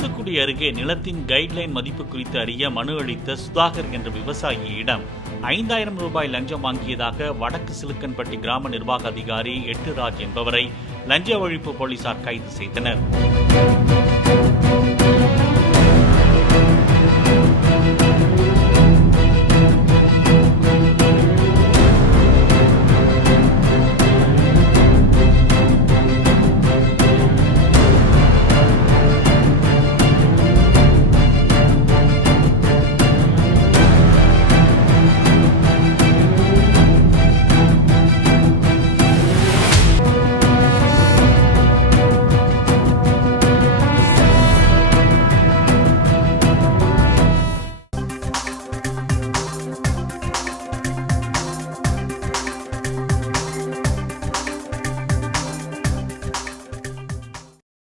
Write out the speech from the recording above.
தூத்துக்குடி அருகே நிலத்தின் கைட்லைன் மதிப்பு குறித்து அறிய மனு அளித்த சுதாகர் என்ற விவசாயியிடம் 5000 ரூபாய் லஞ்சம் வாங்கியதாக வடக்கு சிலுக்கன்பட்டி கிராம நிர்வாக அதிகாரி எட்டுராஜ் என்பவரை லஞ்ச ஒழிப்பு போலீசார் கைது செய்தனர்.